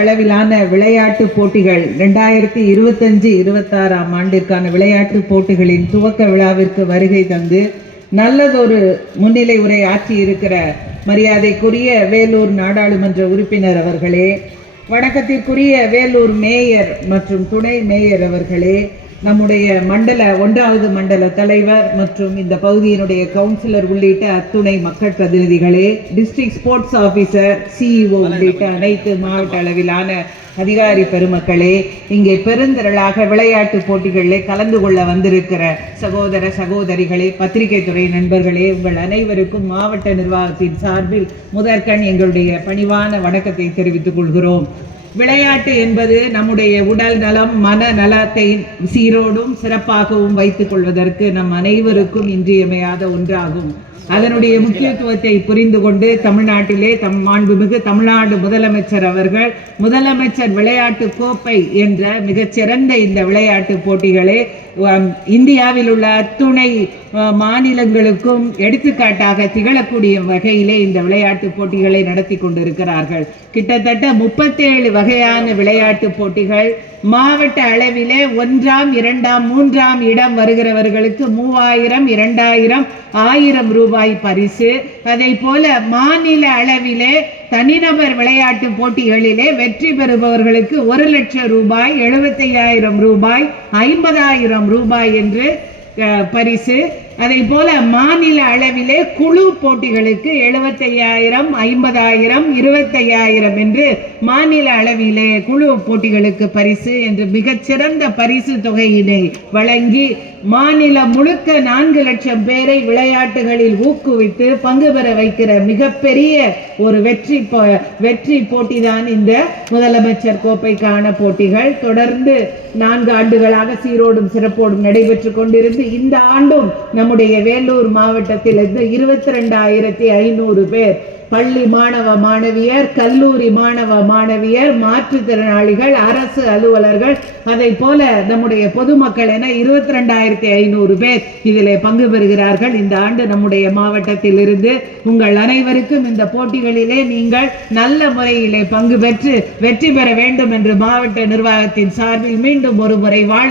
அளவிலான விளையாட்டு போட்டிகள் 2025-26 ஆண்டிற்கான விளையாட்டு போட்டிகளின் துவக்க விழாவிற்கு வருகை தந்து நல்லதொரு முன்னிலை உரை ஆற்றி இருக்கிற மரியாதைக்குரிய வேலூர் நாடாளுமன்ற உறுப்பினர் அவர்களே, வணக்கத்திற்குரிய வேலூர் மேயர் மற்றும் துணை மேயர் அவர்களே, நம்முடைய மண்டல 1வது மண்டல தலைவர் மற்றும் இந்த பகுதியினுடைய கவுன்சிலர் உள்ளிட்ட அத்துணை மக்கள் பிரதிநிதிகளே, டிஸ்ட்ரிக்ட் ஸ்போர்ட்ஸ் ஆஃபீஸர், சிஇஓ உள்ளிட்ட அனைத்து மாவட்ட அளவிலான அதிகாரி பெருமக்களே, இங்கே பெருந்திரளாக விளையாட்டு போட்டிகளில் கலந்து கொள்ள வந்திருக்கிற சகோதர சகோதரிகளே, பத்திரிகை துறை நண்பர்களே, உங்கள் அனைவருக்கும் மாவட்ட நிர்வாகத்தின் சார்பில் முதற்கண் எங்களுடைய பணிவான வணக்கத்தை தெரிவித்துக் கொள்கிறோம். விளையாட்டு என்பது நம்முடைய உடல் நலம் மன நலத்தை சீரோடும் சிறப்பாகவும் வைத்துக் கொள்வதற்கு நம் அனைவருக்கும் இன்றியமையாத ஒன்றாகும். அதனுடைய முக்கியத்துவத்தை புரிந்து கொண்டு தமிழ்நாட்டிலே மாண்புமிகு தமிழ்நாடு முதலமைச்சர் அவர்கள் முதலமைச்சர் விளையாட்டு கோப்பை என்ற மிகச்சிறந்த இந்த விளையாட்டு போட்டிகளை இந்தியாவில் உள்ள அத்துணை மாநிலங்களுக்கும் எடுத்துக்காட்டாக திகழக்கூடிய வகையிலே இந்த விளையாட்டு போட்டிகளை நடத்தி கொண்டிருக்கிறார்கள். கிட்டத்தட்ட 37 வகையான விளையாட்டு போட்டிகள் மாவட்ட அளவிலே 1ஆம் 2ஆம் 3ஆம் இடம் வருகிறவர்களுக்கு 3000, 2000, 1000 ரூபாய் பரிசு. அதை போல மாநில அளவிலே தனிநபர் விளையாட்டு போட்டிகளிலே வெற்றி பெறுபவர்களுக்கு 1 லட்சம் ரூபாய், 75,000 ரூபாய், 50,000 ரூபாய் என்று பரிசு. அதை போல மாநில அளவிலே குழு போட்டிகளுக்கு 75,000, 50,000, 25,000 என்று மாநில அளவிலே குழு போட்டிகளுக்கு பரிசு என்று மிகச்சிறந்த பரிசு தொகையினை வழங்கி மாநிலம் முழுக்க 4 லட்சம் பேரை விளையாட்டுகளில் ஊக்குவித்து பங்கு பெற வைக்கிற மிகப்பெரிய ஒரு வெற்றி போட்டிதான் இந்த முதலமைச்சர் கோப்பைக்கான போட்டிகள். தொடர்ந்து 4 ஆண்டுகளாக சீரோடும் சிறப்போடும் நடைபெற்று கொண்டிருந்து இந்த ஆண்டும் நம்முடைய வேலூர் மாவட்டத்தில் 22,500 பேர் பள்ளி மாணவ மாணவியர், கல்லூரி மாணவ மாணவியர், மாற்றுத்திறனாளிகள், அரசு அலுவலர்கள், அதை போல நம்முடைய பொதுமக்கள் என 22,500 பேர் இதிலே பங்கு பெறுகிறார்கள். இந்த ஆண்டு நம்முடைய மாவட்டத்தில் இருந்து உங்கள் அனைவருக்கும் இந்த போட்டிகளிலே நீங்கள் நல்ல முறையிலே பங்கு பெற்று வெற்றி பெற வேண்டும் என்று மாவட்ட நிர்வாகத்தின் சார்பில் மீண்டும் ஒரு முறை வாழ்த்து